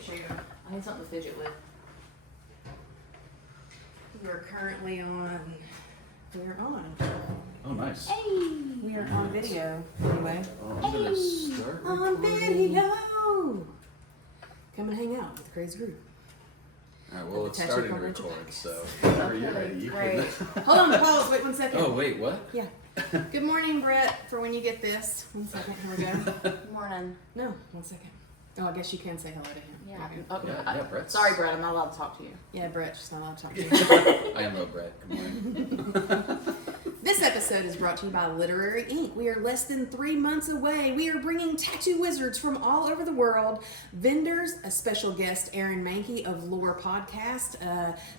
fidget chair. I need something to fidget with. We're currently on. We're on. Oh, nice. Hey! We are on video. Anyway. Oh, I'm gonna start On recording. video! Come and hang out with the crazy group. Alright, well, it's Tattoo starting to Convention record, podcast. so whenever you're Okay, ready, you great. can. Hold on, pause. Wait 1 second. Oh, wait, what? Yeah. Good morning, Brett, for when you get this. 1 second. Here we go. Good morning. No, 1 second. Oh, I guess you can say hello to him. Yeah. Okay. Oh, Yeah, Brett. Sorry, Brett. I'm not allowed to talk to you. Yeah, Brett, just not allowed to talk to you. I am little Brett. Good morning. This episode is brought to you by Literary Ink. We are less than 3 months away. We are bringing tattoo wizards from all over the world, vendors, a special guest, Aaron Mankey of Lore Podcast,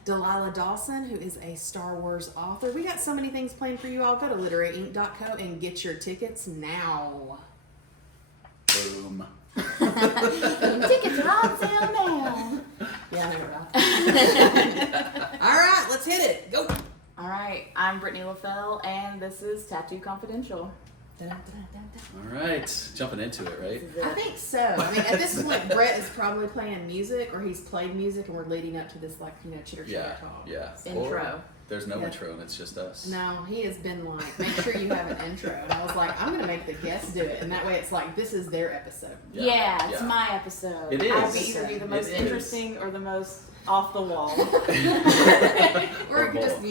Delilah Dawson, who is a Star Wars author. We got so many things planned for you all. Go to literaryink.co and get your tickets now. Boom. Tickets are on sale now. Yeah, I know about. All right, let's hit it. Go. All right. I'm Brittany Lafaille, and this is Tattoo Confidential. Alright, jumping into it, right? This is I it. think so. I mean, at this point, Brett is probably playing music, or he's played music, and we're leading up to this, like, chitter Yeah, chatter talk. yeah. Intro. Or there's no Yeah. intro and it's just us. No, he has been like, make sure you have an intro. And I was like, I'm going to make the guests do it. And that way it's like, this is their episode. Yeah, it's my episode. It I'll is. be either be the It most is. interesting or the most off the wall. Or it could both. just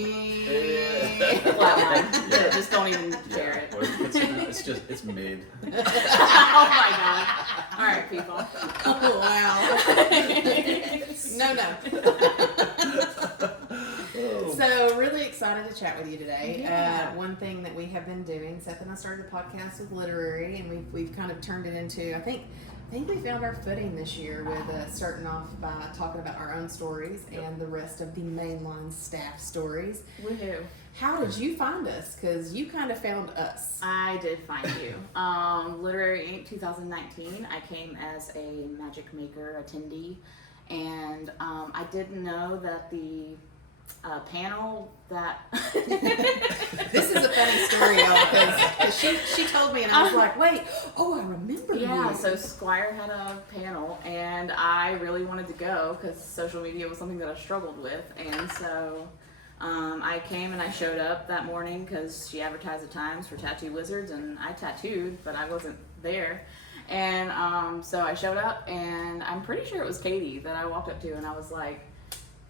Flatline. Yeah. Just don't even share it. Or it's made. Oh my god. All right, people. Oh, wow. No. Oh. So, really excited to chat with you today. Yeah. One thing that we have been doing, Seth and I started a podcast with Literary, and we've kind of turned it into, I think we found our footing this year with starting off by talking about our own stories and the rest of the mainline staff stories. Woohoo. How did you find us? Because you kind of found us. I did find you. Literary Inc. 2019. I came as a Magic Maker attendee, and I didn't know that the panel that This is a funny story, y'all, because she told me, and I was like, wait, I remember yeah, you. so Squire had a panel, and I really wanted to go because social media was something that I struggled with, and so I came and I showed up that morning because she advertised the times for Tattoo Wizards, and I tattooed, but I wasn't there. And so I showed up, and I'm pretty sure it was Katie that I walked up to, and I was like,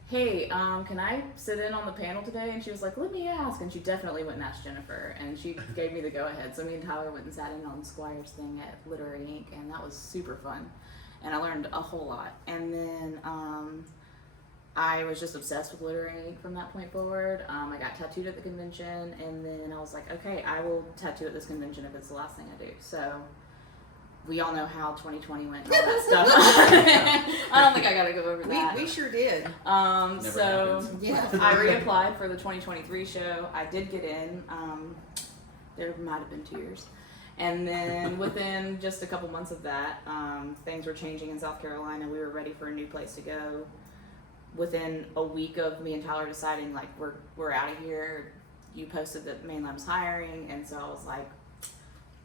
hey, can I sit in on the panel today? And she was like, let me ask. And she definitely went and asked Jennifer, and she gave me the go-ahead. So me and Tyler went and sat in on Squire's thing at Literary Inc., and that was super fun. And I learned a whole lot. And then I was just obsessed with Literary Inc. from that point forward. I got tattooed at the convention, and then I was like, okay, I will tattoo at this convention if it's the last thing I do. So we all know how 2020 went and all that stuff. I don't think I gotta go over that. We sure did. Never So happened. Yeah. I reapplied for the 2023 show. I did get in. There might have been 2 years. And then within just a couple months of that, things were changing in South Carolina. We were ready for a new place to go. Within a week of me and Tyler deciding, like, we're out of here, you posted that Mainline was hiring, and so I was like,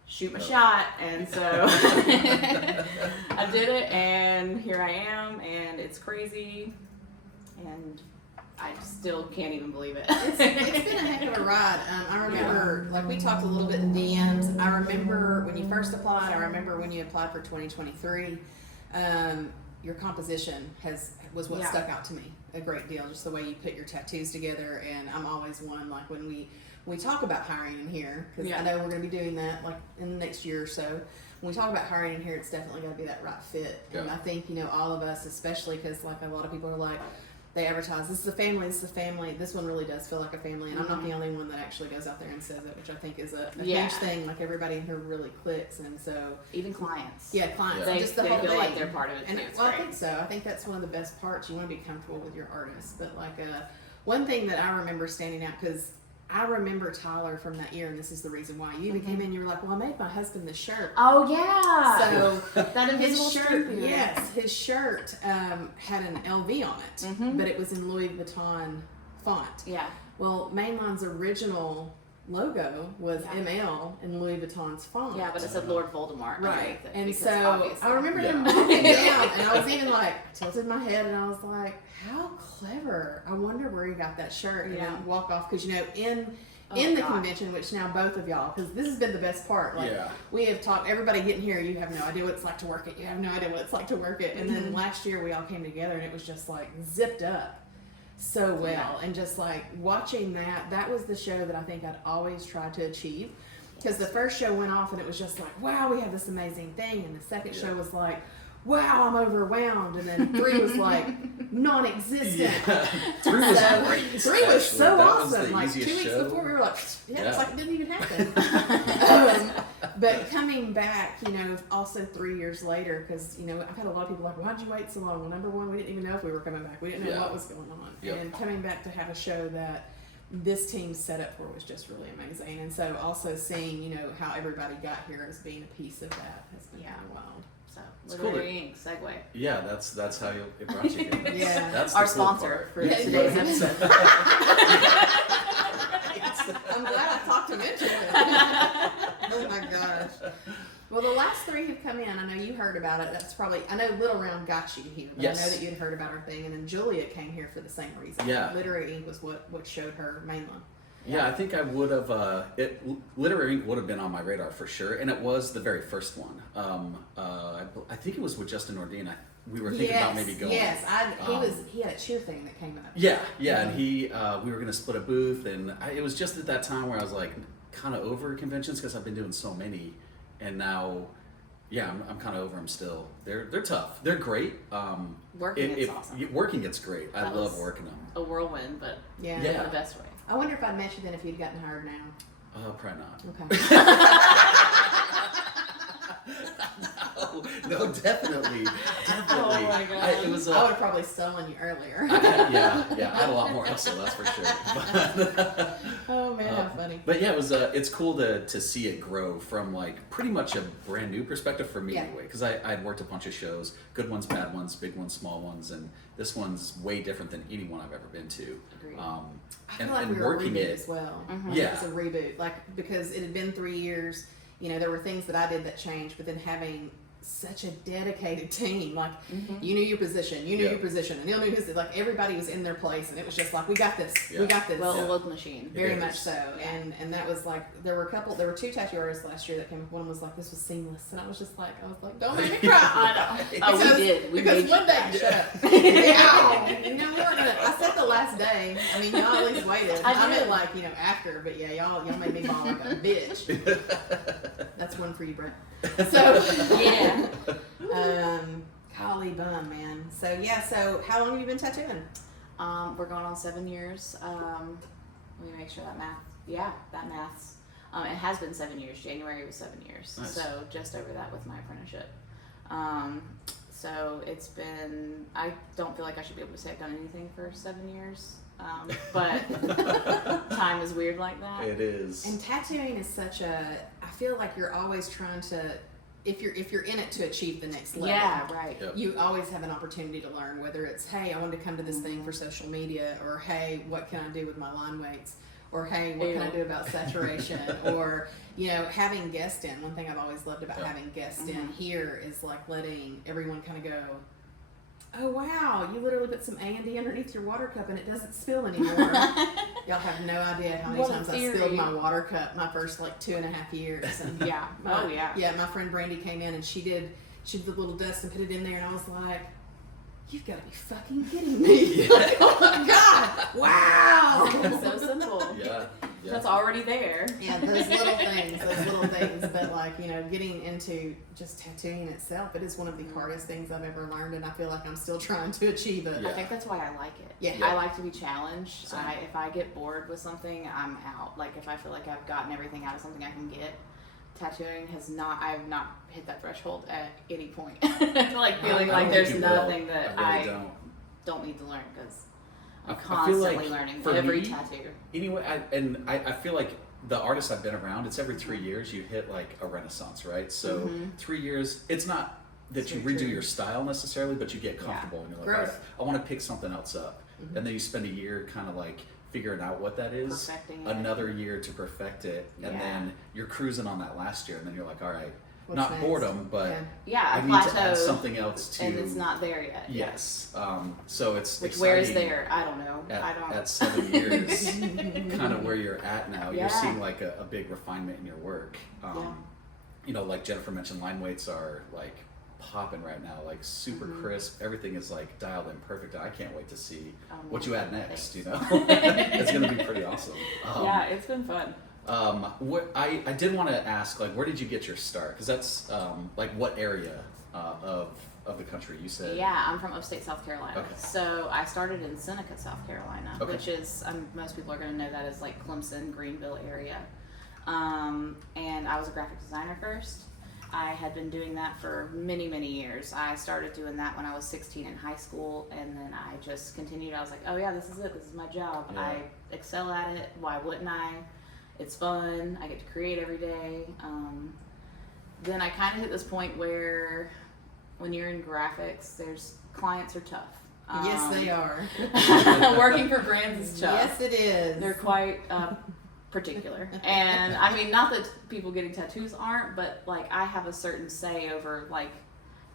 shoot my shot. And so I did it, and here I am, and it's crazy, and I still can't even believe it. It's been a heck of a ride. I remember, like, we talked a little bit in DMs. I remember when you first applied. I remember when you applied for 2023. Your composition was what Yeah. stuck out to me a great deal. Just the way you put your tattoos together. And I'm always one, like, when we talk about hiring in here, because Yeah. I know we're going to be doing that, like, in the next year or so. When we talk about hiring in here, it's definitely got to be that right fit. And Yeah. I think, all of us, especially because, like, a lot of people are like, they advertise, this is a family, this one really does feel like a family, and I'm not the only one that actually goes out there and says it, which I think is a Yeah. huge thing. Like, everybody in here really clicks, and so Even clients. yeah, clients, Yeah. and just the they whole feel thing. like they're part of it And too. It's well, I great. think so. I think that's one of the best parts. You want to be comfortable with your artists, but like one thing that I remember standing out, because I remember Tyler from that year, and this is the reason why you came in. You were like, "Well, I made my husband this shirt." Oh yeah. So that his invisible shirt, string. yes, his shirt had an LV on it, Mhm. but it was in Louis Vuitton font. Yeah. Well, Mainline's original logo was Yeah. ML in Louis Vuitton's font. Yeah, but it said Lord Voldemort. Right. underneath it, And because so obviously. I remember him Yeah. walking down, and I was even like, tilted my head, and I was like, how clever. I wonder where he got that shirt. And Yeah. then walk off, because, you know, in Oh the God. convention, which now both of y'all, because this has been the best part. Like, Yeah. we have talked, everybody getting here, you have no idea what it's like to work it. You have no idea what it's like to work it. And then last year we all came together, and it was just like zipped up so well. Yeah. And just like watching that was the show that I think I'd always tried to achieve. Because the first show went off and it was just like, wow, we have this amazing thing. And the second Yeah. show was like, wow, I'm overwhelmed. And then 3 was like non-existent. Yeah. 3 was So, great. 3 was actually. so That was awesome. the Like 2 easiest weeks show. before, we were like, yeah, it's Yeah. like it didn't even happen. But coming back, you know, also 3 years later, because, you know, I've had a lot of people like, why'd you wait so long? Well, number one, we didn't even know if we were coming back. We didn't know Yeah. what was going on. Yep. And coming back to have a show that this team set up for was just really amazing. And so also seeing, you know, how everybody got here as being a piece of that has been Yeah. kind of wild. So It's cool Literary Ink segue. Yeah, that's how it brought you here. Yeah. That's Our the cool sponsor part. for Yeah, today's yeah. episode. I'm glad I talked him into it. Oh my gosh. Well, the last 3 have come in. I know you heard about it. That's probably, I know Little Round got you here, but Yes. I know that you had heard about our thing. And then Julia came here for the same reason. Yeah. Literary Ink was what showed her mainly. Yeah, I think I would have. Literary Ink would have been on my radar for sure, and it was the very first one. I think it was with Justin Ordine. We were thinking about maybe going. Yes, Um, he had a cheer thing that came up. Yeah, and we were gonna split a booth, and it was just at that time where I was like, kind of over conventions because I've been doing so many, and now, yeah, I'm kind of over them still. They're tough. They're great. Working is awesome. Working gets great. I That love was- working them. A whirlwind, but Yeah. Yeah. in the best way. I wonder if I'd met you then if you'd gotten hired now. Probably not. Okay. No, definitely. Oh my God. It was. I would have probably stolen you earlier. Yeah. I had a lot more hustle, that's for sure. But, Oh man, how funny. but yeah, it was. It's cool to see it grow from like pretty much a brand new perspective for me Yeah. anyway. Because I'd worked a bunch of shows, good ones, bad ones, big ones, small ones, and this one's way different than any one I've ever been to. Agreed. I feel like we were a working reboot it. as well. Yeah. It was a reboot, like because it had been 3 years. You know, there were things that I did that changed, but then having such a dedicated team, like you knew your position, you knew Yeah. your position, and you knew his. Like everybody was in their place, and it was just like we got this, we Yeah. got this. Well-oiled machine. Very It much is. so, and that was like there were 2 tattoo artists last year that came up. One was like this was seamless, and I was like, don't make me cry. I know. Oh, we did. We because made one you day, cry. shut up. Yeah. You know, we weren't gonna. I said the last day. I mean, y'all at least waited. I I meant did. like after, but yeah, y'all made me bawl like a bitch. That's one for you, Brent. So Yeah. golly bum, man. So yeah, so how long have you been tattooing? We're going on 7 years. Let me make sure that math. Yeah, that math's. It has been 7 years. January was 7 years. Nice. So just over that with my apprenticeship. So it's been. I don't feel like I should be able to say I've done anything for 7 years. But time is weird like that. It is. And tattooing is such a. I feel like you're always trying to. If you're in it to achieve the next level. Yeah, right. Yep. You always have an opportunity to learn, whether it's, hey, I wanted to come to this thing for social media, or hey, what can I do with my line weights, or hey, what can I do about saturation, or, you know, having guests in. One thing I've always loved about Yeah. having guests in here is like letting everyone kind of go, oh wow, you literally put some A&D underneath your water cup and it doesn't spill anymore. Y'all have no idea how many What a times I theory. spilled my water cup my first like 2.5 years. And Yeah. Oh yeah. yeah, my friend Brandy came in and she did the little dust and put it in there, and I was like, you've got to be fucking kidding me. Like, oh my god, wow. So simple. Yeah. That's already there. Yeah, those little things, but like, you know, getting into just tattooing itself, it is one of the hardest things I've ever learned, and I feel like I'm still trying to achieve it. Yeah. I think that's why I like it. Yeah. I like to be challenged. Same. If I get bored with something, I'm out. Like if I feel like I've gotten everything out of something I can get, tattooing I have not hit that threshold at any point. Like feeling I like don't there's think you will. nothing that I I really don't need to learn because I'm I feel constantly like learning for every me, tattoo. Anyway, I feel like the artists I've been around, it's every 3 years you hit like a renaissance, right? So 3 years, it's not that you So redo true. your style necessarily, but you get comfortable and you're like, Growth. all right, I want to pick something else up. And then you spend a year kind of like figuring out what that is, Perfecting it. another year to perfect it, and Yeah. then you're cruising on that last year, and then you're like, all right, What's not next? boredom, but Yeah, I I need to add plateaued, something else to. and it's not there yet. Yes. So it's Which exciting. where is there? I don't know. I At, don't. at 7 years, kind of where you're at now, Yeah. you're seeing like a big refinement in your work. Yeah. You know, like Jennifer mentioned, line weights are like popping right now, like super crisp. Everything is like dialed in perfect. I can't wait to see what you add next. Thanks. You know, it's gonna be pretty awesome. Yeah, it's been fun. What I did want to ask, like, where did you get your start? Because that's like what area of the country you said? Yeah, I'm from upstate South Carolina. Okay. So I started in Seneca, South Carolina, Okay. which is, most people are going to know that as like Clemson, Greenville area. And I was a graphic designer first. I had been doing that for many, many years. I started doing that when I was 16 in high school, and then I just continued. I was like, oh yeah, this is it. This is my job. Yeah. I excel at it. Why wouldn't I? It's fun. I get to create every day. Then I kind of hit this point where when you're in graphics, clients are tough. Yes, they are. Working for brands is tough. Yes, it is. They're quite particular. And I mean, not that people getting tattoos aren't, but like I have a certain say over like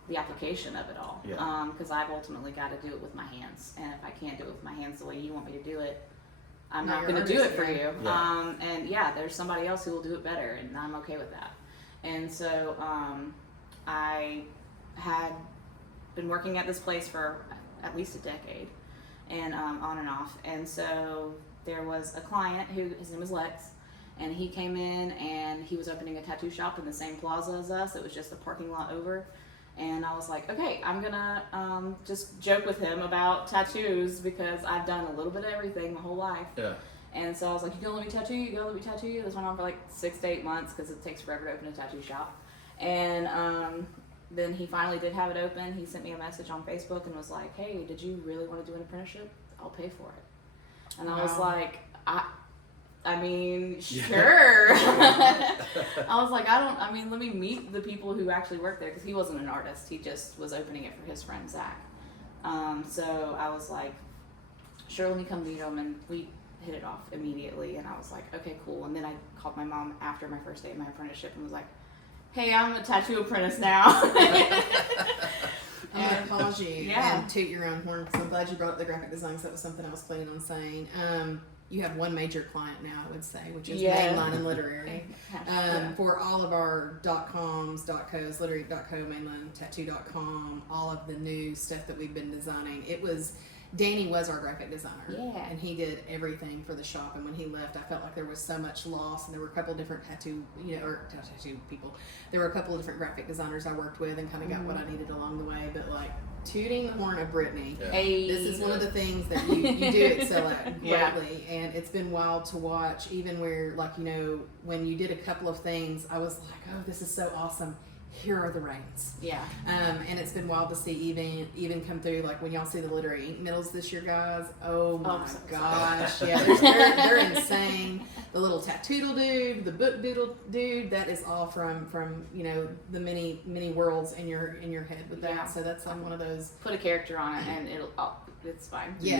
the application of it all. Yeah. Because I've ultimately got to do it with my hands. And if I can't do it with my hands the way you want me to do it, I'm No, not you're going to do it artist, for yeah. you. Yeah. And yeah, there's somebody else who will do it better, and I'm okay with that. And so I had been working at this place for at least a decade, and on and off. And so there was a client his name is Lex, and he came in and he was opening a tattoo shop in the same plaza as us. It was just a parking lot over. And I was like, okay, I'm gonna just joke with him about tattoos because I've done a little bit of everything my whole life. Yeah. And so I was like, you gonna let me tattoo you? You gonna let me tattoo you? This went on for like 6 to 8 months because it takes forever to open a tattoo shop. And then he finally did have it open. He sent me a message on Facebook and was like, hey, did you really want to do an apprenticeship? I'll pay for it. And I was Wow. like, I mean, Yeah. sure. I was like, let me meet the people who actually work there, because he wasn't an artist. He just was opening it for his friend Zach. So I was like, sure, let me come meet him, and we hit it off immediately. And I was like, okay, cool. And then I called my mom after my first day of my apprenticeship and was like, hey, I'm a tattoo apprentice now. I'm going to pause you Yeah. and toot your own horn, because I'm glad you brought up the graphic design, because that was something I was planning on saying. You have one major client now, I would say, which is Yeah. Mainline and Literary. Yeah. For all of our .coms, .cos, literary.co, mainline, tattoo.com, all of the new stuff that we've been designing, Danny was our graphic designer. Yeah. And he did everything for the shop. And when he left, I felt like there was so much loss. And there were a couple of different tattoo people. There were a couple of different graphic designers I worked with and kind of got what I needed along the way. But like tooting the horn of Brittany. Yeah. Hey. This is one of the things that you do excel at Yeah. greatly, and it's been wild to watch. Even where, like, you know, when you did a couple of things, I was like, "Oh, this is so awesome! Here are the reins." Yeah. And it's been wild to see even come through. Like when y'all see the Literary Ink Middles this year, guys. Oh my I'm so gosh! Yeah, they're insane. The little tattoo dude, the book doodle dude. That is all from you know the many worlds in your head with that. Yeah. So that's like one of those. Put a character on it, and it's fine. Yeah,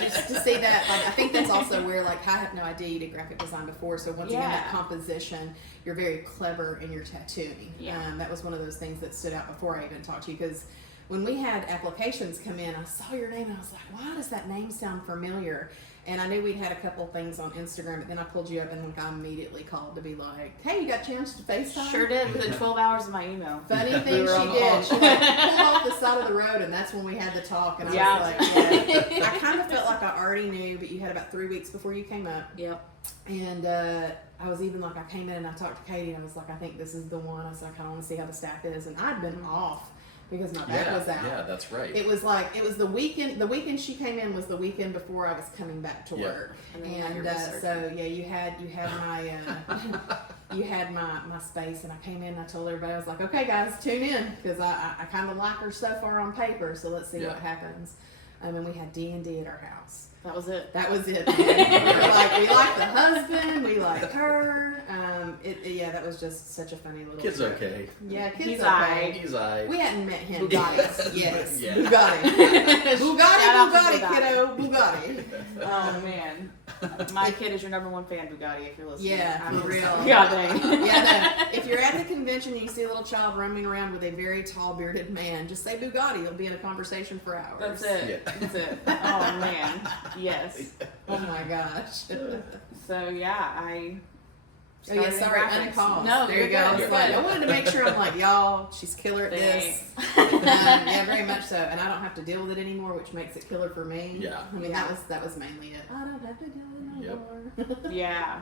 just to see that, like, I think that's also where, like, I had no idea you did graphic design before. So once again, that Yeah. composition, you're very clever in your tattooing. Yeah. That was one of those things that stood out before I even talked to you, because when we had applications come in, I saw your name and I was like, why does that name sound familiar? And I knew we'd had a couple things on Instagram, but then I pulled you up and like I immediately called to be like, hey, you got a chance to FaceTime? Sure did, within 12 hours of my email. Funny We thing were on she the did, she phone. like pulled off the side of the road, and that's when we had the talk. And I Yeah. was like, yeah. I kind of felt like I already knew, but you had about 3 weeks before you came up. Yep. And I was even like, I came in and I talked to Katie, and I was like, I think this is the one. I was like, I want to see how the staff is. And I'd been off because my back was out. Yeah, that's right. It was the weekend. The weekend she came in was the weekend before I was coming back to Yeah. work. And then you had your research. So yeah, you had my you had my space, and I came in and I told everybody, I was like, okay guys, tune in, because I kind of like her so far on paper, so let's see Yeah. what happens. And we had D&D at our house. That was it. That was it. We liked the husband. We liked her. Yeah, that was just such a funny little. Kid's trip. okay. Yeah, kid's He's okay. alright. He's alright. We hadn't met him. Bugatti. Yes. Yeah. Bugatti. Shout out to Bugatti, Bugatti. kiddo. Bugatti. Oh man, my kid is your number one fan, Bugatti. If you're listening, Yeah, I'm for real. God dang. Yeah, no. If you're at the convention and you see a little child roaming around with a very tall bearded man, just say Bugatti. You'll be in a conversation for hours. That's it. Yeah. That's it. Oh man, yes. Oh my gosh. So yeah, I. Oh yeah, started in sorry, graphics. unpause. No, there you're you go. I was good. like, I wanted to make sure I'm like, y'all, she's killer at this. Thanks. Yeah, very much so. And I don't have to deal with it anymore, which makes it killer for me. Yeah. I mean, that was mainly it. I don't have to deal with it anymore. Yeah.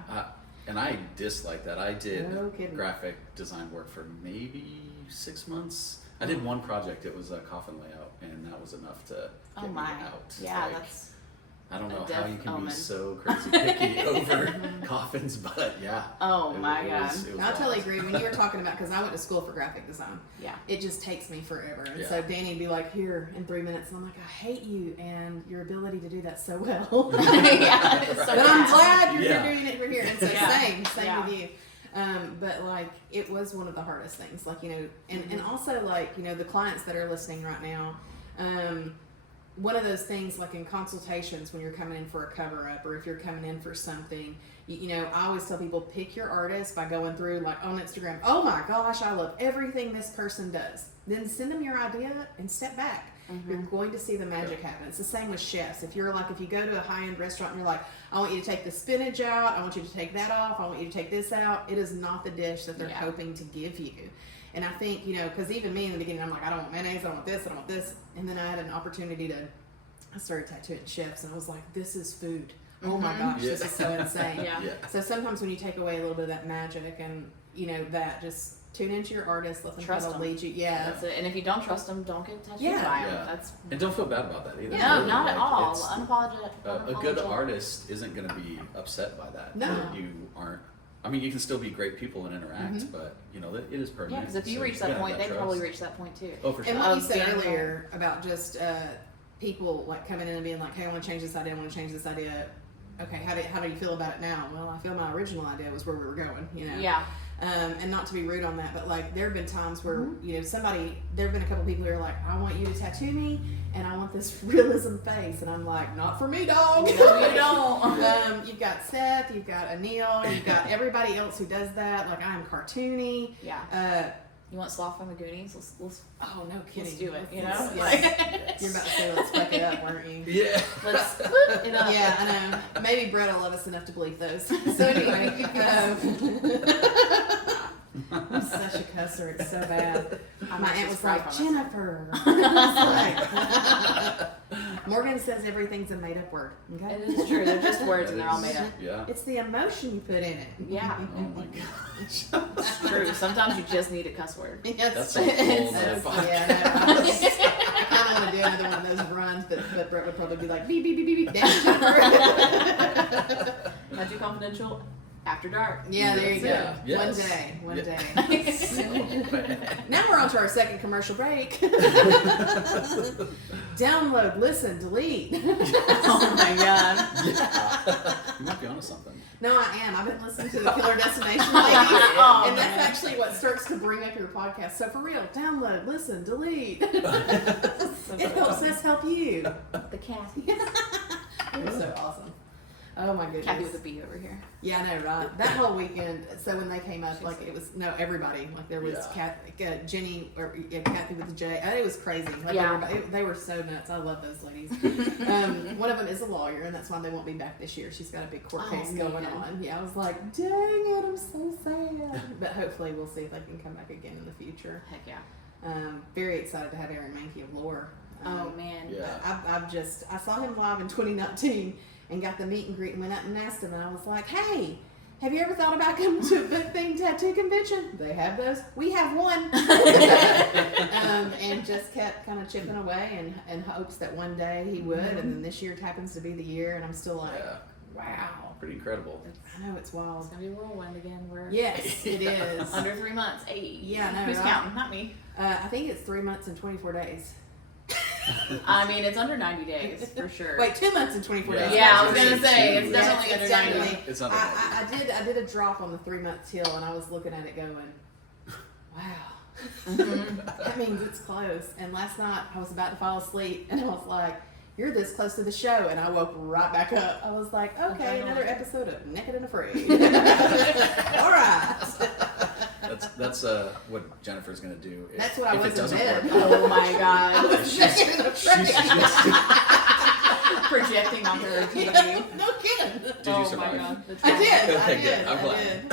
And I dislike that. I did No kidding. graphic design work for maybe 6 months. I did one project. It was a coffin layout, and that was enough to Oh get me my. out. Yeah, Like, that's. I don't a know how death you can omen. be so crazy picky over coffins, but yeah. Oh my It god. was I totally wild. agree. When you were talking about, because I went to school for graphic design, Yeah. it just takes me forever. And Yeah. so Danny'd be like, here, in 3 minutes. And I'm like, I hate you and your ability to do that so well. Yeah, it's so But I'm bad. glad you're Yeah. doing it for here. And so Yeah. same Yeah. with you. But like, it was one of the hardest things. Like, you know, and also like, you know, the clients that are listening right now, one of those things like in consultations when you're coming in for a cover up or if you're coming in for something, you know, I always tell people pick your artist by going through like on Instagram, oh my gosh, I love everything this person does. Then send them your idea and step back. You're going to see the magic happen. It's the same with chefs. If you're like, if you go to a high-end restaurant and you're like, I want you to take the spinach out, I want you to take that off, I want you to take this out, it is not the dish that they're Yeah. hoping to give you. And I think, you know, because even me in the beginning, I'm like, I don't want mayonnaise, I don't want this, I don't want this. And then I had an opportunity I started tattooing chefs and I was like, this is food. Oh my gosh, this is so insane. Yeah. Yeah. So sometimes when you take away a little bit of that magic and, you know, that just tune into your artist, let them Trust kind of them. lead you. Yeah. That's it. And if you don't trust them, don't get tattooed Yeah. by them. Yeah. That's And don't feel bad about that either. no, Really, not at like, all. it's- Unapologetic. a good artist isn't going to be upset by that. No. That you aren't. I mean, you can still be great people and interact, but you know, it is permanent. Yeah, because if you so reach gotta that have point, they trust. probably reach that point too. Oh, for sure. And what you Of said being earlier about just people like coming in and being like, hey, I want to change this idea, I want to change this idea. Okay, how do you feel about it now? Well, I feel my original idea was where we were going, you know. Yeah. And not to be rude on that, but like there have been times where you know there have been a couple people who are like, I want you to tattoo me, and I want this realism face, and I'm like, not for me, dog. No, you don't. You've got Seth, you've got Anil, you've got everybody else who does that. Like I'm cartoony. Yeah. You want sloth from the Goonies? Let's Oh no kidding. let's do it. You know, Yes. like You're about to say let's fuck it up, weren't you? Yeah. let's it up. Yeah, I know. Maybe Brett will love us enough to believe those. So anyway, I'm such a cusser. It's so bad. I'm My actually aunt was surprised like, by myself. Jennifer. I was like, Morgan says everything's a made-up word. Okay. It is true. They're just words and That they're all is- made up. Yeah. It's the emotion you put in it. Yeah. Oh my gosh. It's true. Sometimes you just need a cuss word. Yes. That's a whole nother That's- podcast. yeah, no, I kind of want to do another one of those runs, but Brett would probably be like, beep, beep, beep, beep, beep, damn it, Jennifer. Tattoo Confidential after dark. Yeah, there you go. Yeah, yes. One Yeah. day. So bad. Now we're on to our second commercial break. Download, listen, delete. Oh my god. Yeah. You might be onto something. No, I am. I've been listening to the Killer Destination ladies, Oh, and that's man. actually what starts to bring up your podcast. So for real, download, listen, delete. So It helps us help you. The Kathy. You're so awesome. Oh my goodness. Kathy with a B over here. Yeah, I know, right? That whole weekend. So when they came up, like it was everybody. Like there was Yeah. Jenny or Kathy with the J. It was crazy. Like Yeah. everybody, they were so nuts. I love those ladies. One of them is a lawyer, and that's why they won't be back this year. She's got a big court Oh, case going man. on. Yeah, I was like, dang it, I'm so sad. But hopefully, we'll see if they can come back again in the future. Heck yeah. Very excited to have Aaron Mankey of Lore. Oh man. Yeah. I saw him live in 2019 and got the meet and greet and went up and asked him, and I was like, hey, have you ever thought about coming to a book themed tattoo convention? They have those. We have one. And just kept kind of chipping away in hopes that one day he would. And then this year happens to be the year, and I'm still like, Yeah. wow. Pretty incredible. I know, it's wild. It's gonna be a whirlwind again. We're Yes, it is. under 3 months. Hey. Yeah, I know, Who's right? counting? Not me. I think it's 3 months and 24 days. I mean, it's under 90 days for sure. Wait, 2 months and 24 days. Yeah, I was gonna say it's Yeah, definitely under 90. It's under 90. I did a drop on the 3 months hill, and I was looking at it going, wow. That means it's close. And last night I was about to fall asleep, and I was like, you're this close to the show, and I woke right back up. I was like, okay, another episode of Naked and Afraid. All right. That's what Jennifer's gonna do. That's what I if was it doesn't in bed. work. Oh my god. She's Projecting on her TV. No kidding. Did you Oh survive? my god. The I trauma. did. Okay, I good. did. I'm I glad.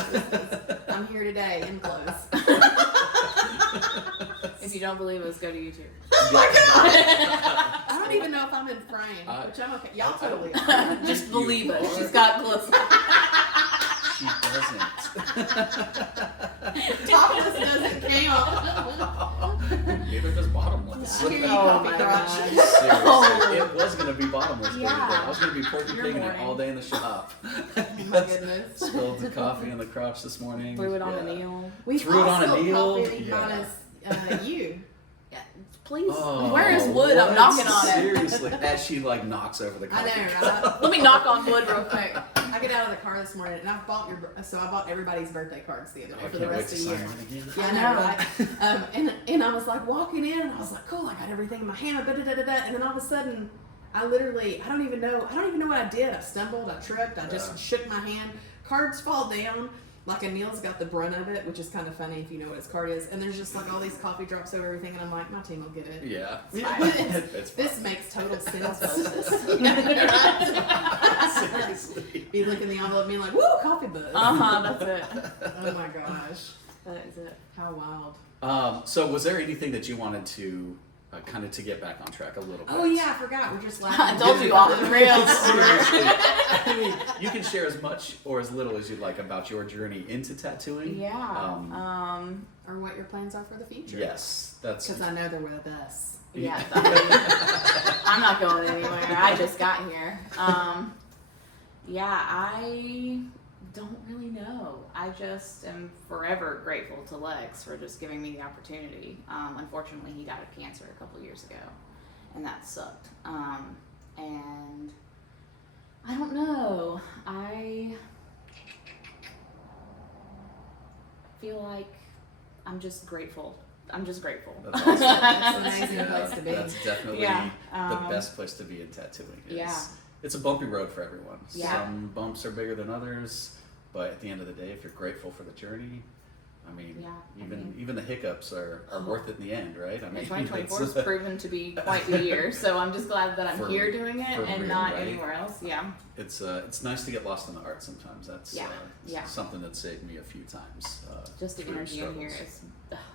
did. I'm here today in clothes. If you don't believe us, go to YouTube. I don't even know if I'm in frame, which I'm okay. Y'all totally are. Just believe You us. are. She's got clothes. She doesn't. Topless doesn't count. Neither does bottomless. I hear you, Oh coffee my crotch. Seriously, it was gonna be bottomless. Baby. Yeah. I was gonna be porky Your pigging it morning. all day in the shop. Oh my goodness. Spilled the coffee in the crotch this morning. Threw it on Yeah. a Neil. We Threw it on a also Neil? coffee Yeah. minus you. Yeah, please. Oh, Where is wood? I'm what? knocking on it. Seriously, as she like knocks over the I coffee. know, right? Let me knock on wood real quick. I get out of the car this morning and I bought everybody's birthday cards the other day I for the can't wait rest to of the sign year. one again. Yeah, I know, right? And I was like walking in and I was like, cool, I got everything in my hand, and then all of a sudden, I don't even know what I did. I stumbled, I tripped, I just shook my hand. Cards fall down. Like Anil's got the brunt of it, which is kind of funny if you know what his card is. And there's just like all these coffee drops over everything, and I'm like, my team will get it. Yeah. It's It's fine. This makes total sense. Seriously. Be looking in the envelope, being like, "Woo, coffee buzz!" That's it. Oh my gosh, That is it. how wild! So was there anything that you wanted to kind of to get back on track a little bit? Oh yeah, I forgot. We're just laughing. I told you off the rails. Seriously. I mean, you can share as much or as little as you'd like about your journey into tattooing. Yeah. Or what your plans are for the future. Yes, that's. Because I know they're with us. Yeah. I mean, I'm not going anywhere. I just got here. Yeah, I don't really know. I just am forever grateful to Lex for just giving me the opportunity. Unfortunately, he died of cancer a couple years ago, and that sucked. And I don't know. I feel like I'm just grateful. That's awesome. It's an amazing place to be. That's definitely Yeah, the best place to be in tattooing. Yeah. It's a bumpy road for everyone. Yeah. Some bumps are bigger than others, but at the end of the day, if you're grateful for the journey, I mean, Yeah, even the hiccups are worth it in the end, right? I mean, 2024 it's, has proven to be quite the year, so I'm just glad that I'm For- here doing it for and real, not right? anywhere else. Yeah. it's nice to get lost in the art sometimes. That's Yeah, yeah. something that saved me a few times. Just the through energy in here struggles. is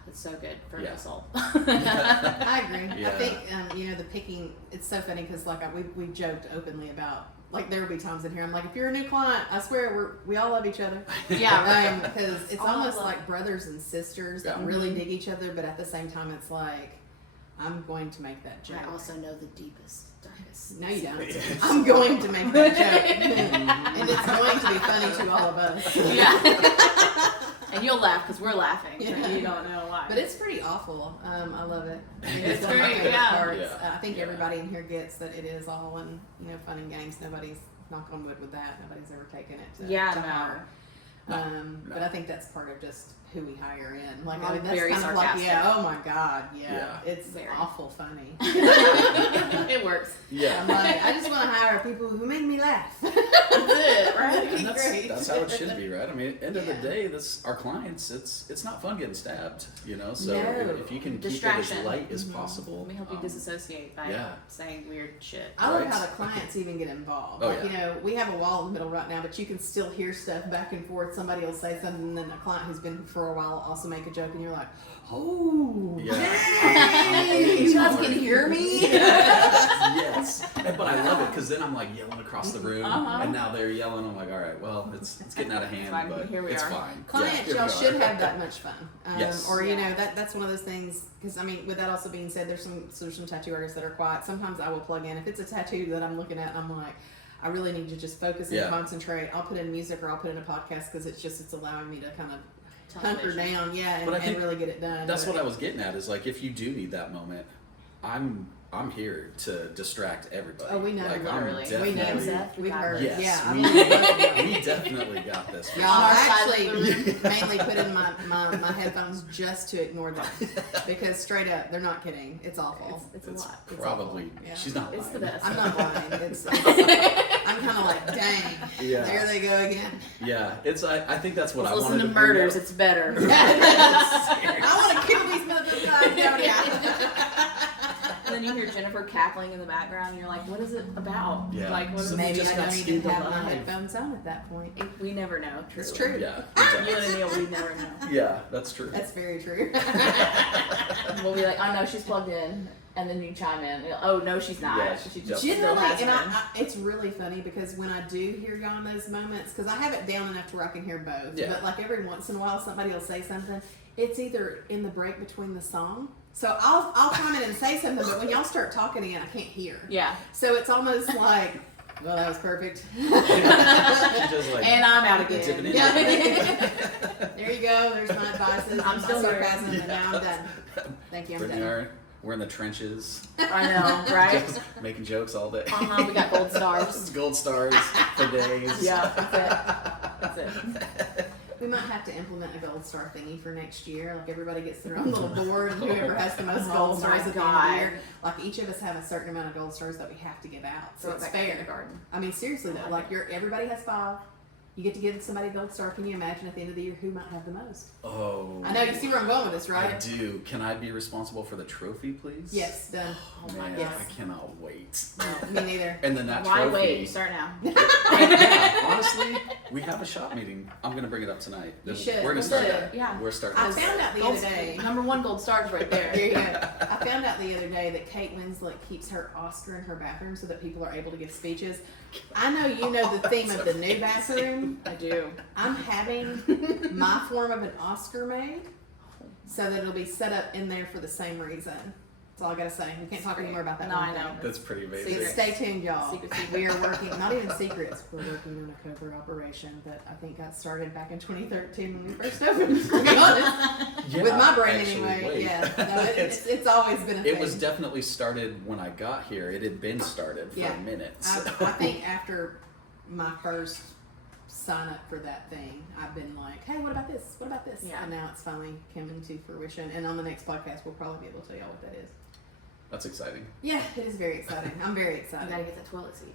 it's so good for Yeah. us all. I agree. Yeah. I think the picking. It's so funny because like we joked openly about. Like there will be times in here I'm like, if you're a new client, I swear we all love each other. Yeah, right. Because it's All almost love. like brothers and sisters that Yeah. really dig each other, but at the same time, it's like I'm going to make that joke. I also know the deepest, darkest. No, you don't. Yes. I'm going to make that joke, and it's going to be funny to all of us. Yeah. And you'll laugh because we're laughing. Yeah. And you don't know why. But it's pretty awful. I love it. It's one of my great, favorite yeah. parts. Yeah. I think Yeah. everybody in here gets that it is all in fun and games. Nobody's knock on wood with that. Nobody's ever taken it to, Yeah, to no. heart. No. But I think that's part of just who we hire in. Like I'm that's very kind of like, sarcastic. yeah, oh my god, yeah, Yeah. it's Very. awful funny. It works. Yeah. I'm like, I just want to hire people who make me laugh. That's it, right? That'd be And great. that's how it should be, right? I mean, end of the Yeah. day, this our clients. It's not fun getting stabbed, So No. if you can Distraction. keep it as light as Mhm. possible, Let me help you disassociate by yeah. saying weird shit. I love Right. how the clients even get involved. Oh, Like, yeah. we have a wall in the middle right now, but you can still hear stuff back and forth. Somebody will say something, and then a client who's been for a while will also make a joke, and you're like, oh, Yeah. yay! You guys can hear me? Yes, but I love it because then I'm like yelling across the room, Uh-huh. and now they're yelling. I'm like, all right, well, it's getting out of hand, fine, but here we it's are. fine. Clients, Yeah, here y'all we should are. have that much fun. Yes. Or, Yeah. that's one of those things, because, I mean, with that also being said, there's some tattoo artists that are quiet. Sometimes I will plug in. If it's a tattoo that I'm looking at, and I'm like, I really need to just focus and Yeah. concentrate. I'll put in music or I'll put in a podcast because it's allowing me to kind of hunker Television. down, But I and think really get it done. That's But- what I was getting at. Is like if you do need that moment, I'm here to distract everybody. Oh, we know. Like, Literally. I'm We know. definitely, Seth, We've got heard. yes, Yeah, I we, mean, we both know. we definitely got this. Y'all, On our I side of actually the mainly put in my headphones just to ignore them because straight up, they're not kidding. It's awful. It's a It's lot. probably awful. Yeah. she's not It's lying. the best. I'm not lying. I'm kind of like, dang, Yeah. there they go again. Yeah, it's I think that's what I Listen wanted to to bring murders, up. it's better. I want to kill these motherfuckers. And then you hear Jennifer cackling in the background, and you're like, what is it about? Yeah. Like, what is Somebody Maybe just I got don't even skinned have my alive. headphones on at that point. We never know, truly. It's true. Yeah, You and Neil, we never know. yeah, that's true. That's very true. We'll be like, oh no, she's plugged in. And then you chime in. Oh no, she's not. Yeah, she just- still Generally, has and been. it's really funny because when I do hear y'all in those moments, because I have it down enough to where I can hear both, Yeah. but like every once in a while somebody will say something, it's either in the break between the song, so I'll come in and say something, but when y'all start talking again, I can't hear. Yeah. So it's almost like, well, that was perfect. She just like And I'm out again. dipping in. Yeah. There you go. There's my advices. I'm and still my here. sarcasm, and now I'm done. Thank you. I'm Brittany, done. we're in the trenches, I know, right? just making jokes all day. We got gold stars. Gold stars for days. Yeah, that's it. We might have to implement a gold star thingy for next year. Like everybody gets their own little board, and whoever has the most Oh gold stars my at the end of the God. year. Like each of us have a certain amount of gold stars that we have to give out, so it's back to fair. kindergarten. I mean, seriously though, like everybody has 5. You get to give somebody a gold star. Can you imagine at the end of the year who might have the most? Oh. I know you see where I'm going with this, I right? do. Can I be responsible for the trophy, please? Yes, done. Oh man, Yes. I cannot wait. Me neither. And then that Why trophy. wait? Start now. Yeah, honestly, we have a shop meeting. I'm gonna bring it up tonight. You should. We're gonna Let's start do that. it. Yeah. We're starting. I this. found out the other day. Number 1 gold stars right there. There you go. I found out the other day that Kate Winslet keeps her Oscar in her bathroom so that people are able to give speeches. I know you know the theme of the new bathroom. I do. I'm having my form of an Oscar made so that it'll be set up in there for the same reason. That's all I gotta say. We can't talk anymore about that. No, one I know. thing. That's pretty amazing. Secret. Stay tuned, y'all. Secret. We are working, not even secrets, we're working on a covert operation that I think got started back in 2013 when we first opened, to be honest. Yeah, With my brain actually, anyway. wait. Yeah. No, it's always been a thing. It was definitely started when I got here. It had been started for Yeah. a minute. I So. think after my first sign up for that thing, I've been like, hey, what about this? What about this? Yeah. And now it's finally coming to fruition. And on the next podcast, we'll probably be able to tell y'all what that is. That's exciting. Yeah, it is very exciting. I'm very You excited. gotta get that toilet seat.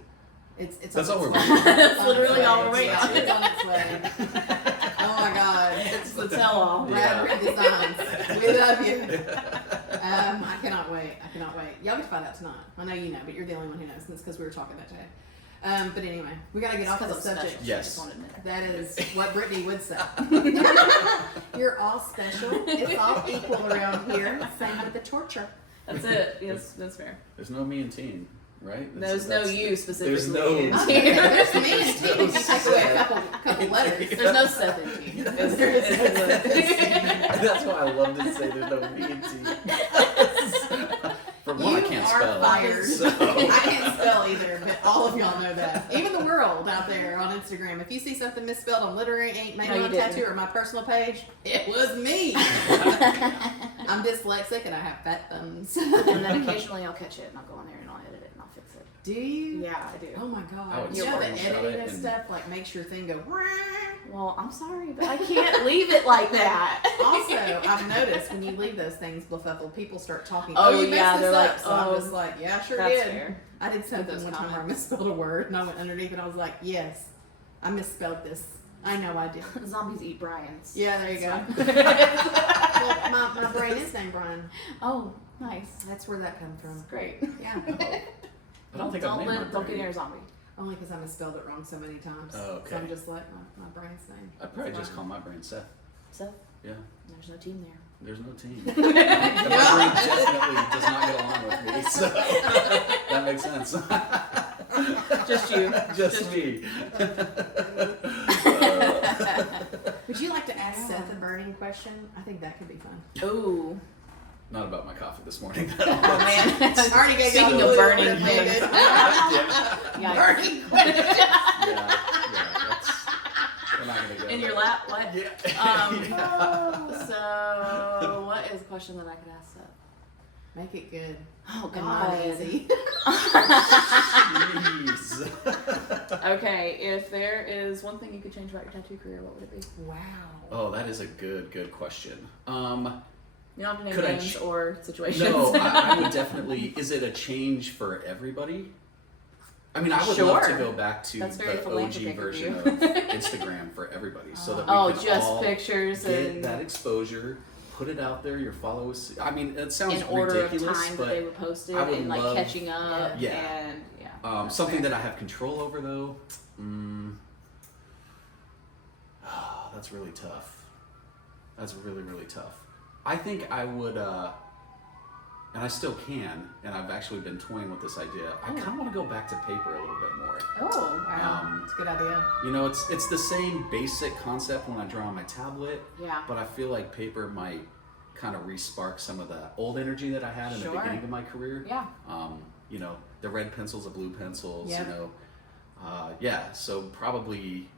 It's That's on all its we're way. waiting on. That's On literally its all way. we're waiting on. It's on its way. Oh my God. It's the tell-all. Brad Yeah. Designs. We love you. I cannot wait. I cannot wait. Y'all get to find out tonight. I know you know, but you're the only one who knows. And it's because we were talking that today. But anyway, we got to get off the subject. Yes. That is what Brittany would say. You're all special. It's all equal around here. Same with the torture. That's it. Yes, that's fair. There's no me and team, right? There's no you specifically. There's no. There's me and T if you There's take away a no couple letters. There's no Seth in you. That's why I love to say there's no me and team. For one, I You can't are spell. fired. So. I can't spell either, but all of y'all know that. Even the world out there on Instagram. If you see something misspelled on Literary Ink, maybe No, you on didn't. Tattoo or my personal page, it was me. I'm dyslexic and I have fat thumbs. And then occasionally I'll catch it and I'll go in there and I'll edit it and I'll fix it. Do you? Yeah, I do. Oh my I God. would You know the screenshot editing it of and- stuff like makes your thing go. "Wah." Well, I'm sorry, but I can't leave it like that. Also, I've noticed when you leave those things befuddled, people start talking. Oh, you yeah, messed they're this like, up. So oh, I'm just like, yeah, I sure That's did. fair. I did something those one time where I comments. misspelled a word, and I went underneath and I was like, yes, I misspelled this. I know I did. Zombies eat Brian's. Yeah, there you go. Well, my brain is named Brian. Oh, nice. That's where that comes from. Great. Yeah. I don't think I've named my Don't get brain. near a zombie. Only because I misspelled it wrong so many times. Oh, okay. So I'm just like, my brain's name. I'd probably That's just why. call my brain Seth. Seth, Yeah, there's no team there. there's no team. And my brain definitely does not get along with me, so that makes sense. Just you. Just me. Would you like to ask Seth a burning question? I think that could be fun. Ooh. Not about my coffee this morning. Oh man. I already gave y'all Speaking the of clue burning what it things. is. Yeah. Burning question. Yeah, that's, we're not gonna go. In your there. lap? What? Yeah. Um, Yeah. So, what is a question that I could ask Seth? Make it good. Oh And not God. easy. Jeez. Okay, if there is one thing you could change about your tattoo career, what would it be? Wow. Oh, that is a good question. You don't have to name Could I names or situations. No, I would definitely. Is it a change for everybody? I mean, I would love to Sure. go back to That's very the OG philanthropic of version you. of Instagram for everybody, so that we Oh, can just all pictures get and that exposure, put it out there. Your followers. I mean, it sounds in order ridiculous, of time that but they were posted I would and like love- catching up Yeah. and that's something fair. that I have control over, though. That's really tough. That's really tough. I think I would, and I still can, and I've actually been toying with this idea. I kind of want to go back to paper a little bit more. Oh, wow. That's a good idea. You know, it's the same basic concept when I draw on my tablet, Yeah. but I feel like paper might kind of re-spark some of the old energy that I had in the Sure. beginning of my career. Yeah. You know, the red pencils, the blue pencils, Yep. you know. So probably,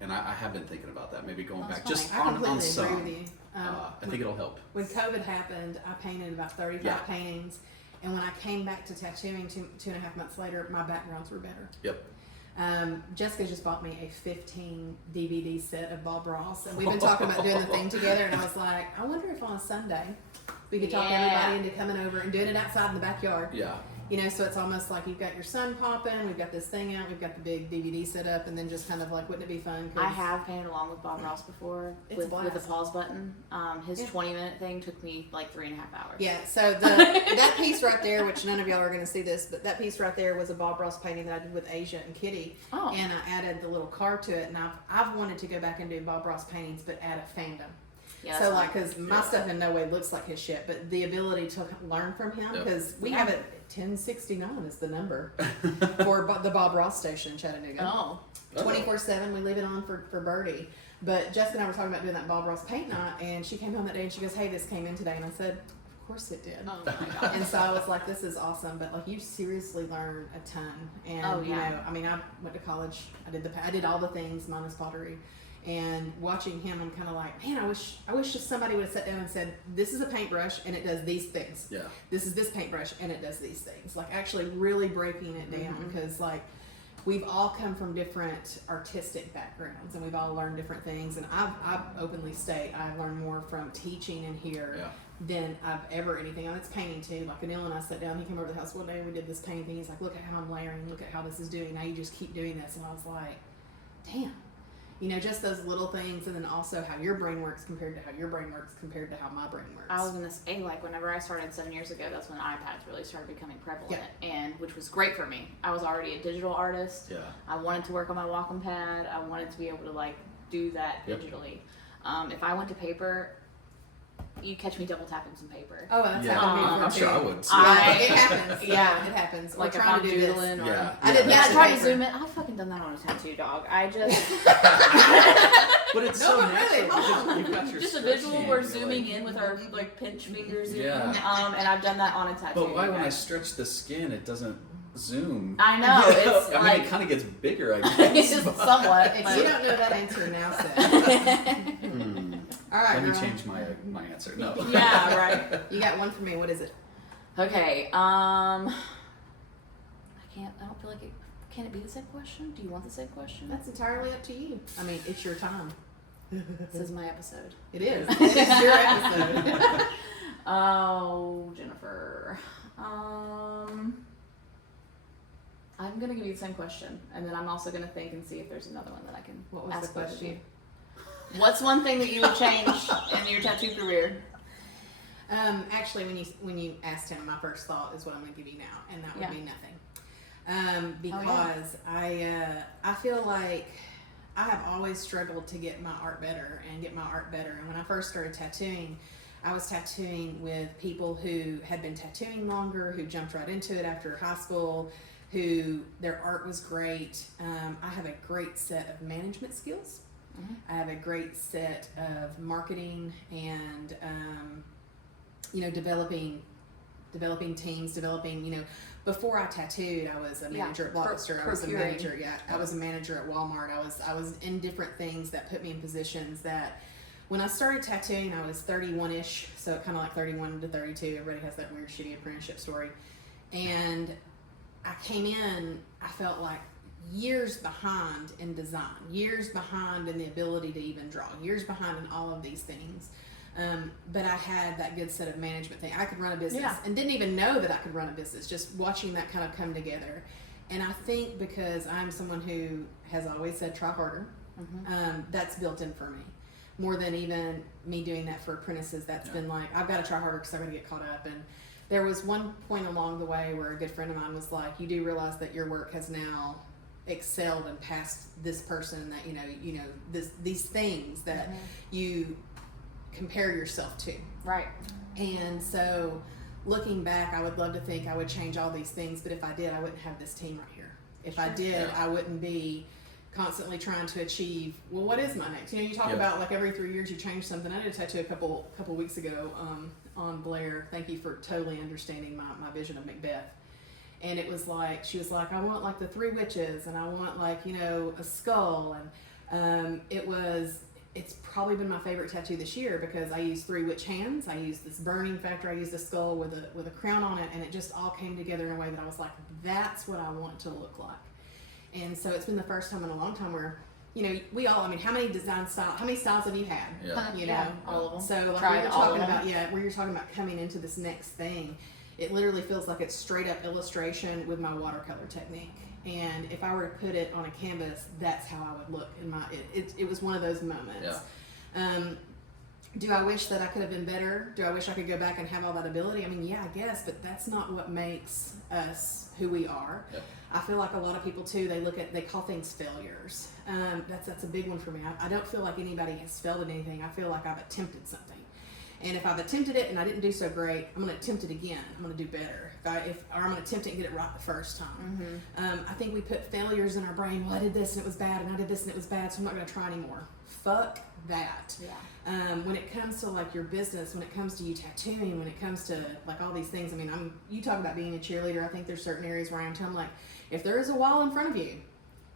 and I have been thinking about that, maybe going That's back just I on completely some. agree with you. I think it'll help. When COVID happened, I painted about 35 Yeah. paintings, and when I came back to tattooing 2.5 months later, my backgrounds were better. Yep. Jessica just bought me a 15 DVD set of Bob Ross, and we've been talking about doing the thing together, and I was like, I wonder if on a Sunday we could talk everybody into coming over and doing it outside in the backyard. Yeah. You know, so it's almost like you've got your sun popping, we've got this thing out, we've got the big DVD set up, and then just kind of like, wouldn't it be fun? 'Cause I have painted along with Bob Ross before It's a with a blast. pause button. His Yeah. 20-minute thing took me like 3.5 hours. Yeah, so that piece right there, which none of y'all are going to see this, but that piece right there was a Bob Ross painting that I did with Asia and Kitty, Oh. and I added the little car to it, and I've wanted to go back and do Bob Ross paintings, but add a fandom. Yeah, So that's like, fine. because my stuff in no way looks like his shit, but the ability to learn from him, Yep. because we Yeah. have it 1069 is the number for the Bob Ross station in Chattanooga. Oh. 24/7, we leave it on for Birdie. But Jessica and I were talking about doing that Bob Ross paint night, and she came home that day and she goes, "Hey, this came in today," and I said, "Of course it did." Oh my god. And so I was like, "This is awesome," but like you seriously learn a ton. And Oh, you yeah. know, I mean, I went to college. I did all the things minus pottery. And watching him, I'm kind of like, man, I wish just somebody would have sat down and said, "This is a paintbrush and it does these things. Yeah. This is this paintbrush and it does these things." Like actually really breaking it down, because like we've all come from different artistic backgrounds and we've all learned different things. And I openly state I learned more from teaching in here Yeah. than I've ever anything. And it's painting too. Like Anil and I sat down. He came over to the house one day and we did this painting thing. He's like, "Look at how I'm layering. Look at how this is doing. Now you just keep doing this." And I was like, damn. You know, just those little things, and then also how your brain works compared to how your brain works compared to how my brain works. I was gonna say, like, whenever I started 7 years ago, that's when iPads really started becoming prevalent, and which was great for me. I was already a digital artist. Yeah. I wanted to work on my Wacom pad. I wanted to be able to like do that Yep. digitally. If I went to paper, you catch me double tapping some paper. Oh, that's Yeah. happened to me I'm before, sure I too. would. I- It happens. Yeah. It happens. Like We're if trying I'm to do this. doodling or Yeah. I did yeah, that try to paper. zoom in. I've fucking done that on a tattoo, dog. I just But it's No, so but really, natural hold because you've got your just a stretch visual. hand, We're you're zooming like- in with our like pinch fingers. Yeah. And I've done that on a tattoo. But why, when I stretch the skin, it doesn't zoom? I know, You know? it's I mean, like it kind of gets bigger, I it's guess. just somewhat. If but- you don't know that answer now, Seth. All right, Let me Nora. change my answer. No. Yeah, right. You got one for me. What is it? Okay. I don't feel like it. Can it be the same question? Do you want the same question? That's entirely up to you. I mean, it's your time. This is my episode. It is. It's your episode. Oh, Jennifer. I'm gonna give you the same question, and then I'm also gonna think and see if there's another one that I can What was ask the both of question? you. What's one thing that you would change in your tattoo career? Actually, when you asked him, my first thought is what I'm going to give you now, and that would Yeah. be nothing. Because I feel like I have always struggled to get my art better. And when I first started tattooing, I was tattooing with people who had been tattooing longer, who jumped right into it after high school, who their art was great. I have a great set of management skills. Mhm. I have a great set of marketing and developing teams, before I tattooed, I was a manager at Blockbuster. I was a procuring. manager, I was a manager at Walmart. I was in different things that put me in positions that when I started tattooing, I was 31-ish, so kind of like 31 to 32. Everybody has that weird, shitty apprenticeship story. And I came in, I felt like years behind in design, years behind in the ability to even draw, years behind in all of these things. But I had that good set of management thing. I could run a business and didn't even know that I could run a business, just watching that kind of come together. And I think because I'm someone who has always said try harder, that's built in for me. More than even me doing that for apprentices, that's been like, I've got to try harder because I'm going to get caught up. And there was one point along the way where a good friend of mine was like, you do realize that your work has now excelled and passed this person that, you know, these things that you compare yourself to. Right. And so looking back, I would love to think I would change all these things, but if I did, I wouldn't have this team right here. If I did, I wouldn't be constantly trying to achieve, well, what is my next? You know, you talk about like every 3 years you change something. I did a tattoo a couple weeks ago on Blair. Thank you for totally understanding my vision of Macbeth. And it was like, she was like, I want like the 3 witches, and I want like, you know, a skull. And it's probably been my favorite tattoo this year because I used 3 witch hands. I used this burning factor. I used a skull with a crown on it, and it just all came together in a way that I was like, that's what I want it to look like. And so it's been the first time in a long time where, you know, we all, I mean, how many styles have you had? Yeah. You know, all of them. So like Tried we were all of talking them. about, where you're talking about coming into this next thing, it literally feels like it's straight up illustration with my watercolor technique. And if I were to put it on a canvas, that's how I would look in my, it was one of those moments. Yeah. Do I wish that I could have been better? Do I wish I could go back and have all that ability? I mean, yeah, I guess, but that's not what makes us who we are. Yep. I feel like a lot of people too, they call things failures. That's a big one for me. I don't feel like anybody has failed at anything. I feel like I've attempted something. And if I've attempted it and I didn't do so great, I'm going to attempt it again. I'm going to do better. Or I'm going to attempt it and get it right the first time. I think we put failures in our brain. Well, I did this and it was bad, and I did this and it was bad, so I'm not going to try anymore. Fuck that. Yeah. When it comes to like your business, when it comes to you tattooing, when it comes to like all these things, I mean, you talk about being a cheerleader. I think there's certain areas where I am too. I'm like, if there is a wall in front of you,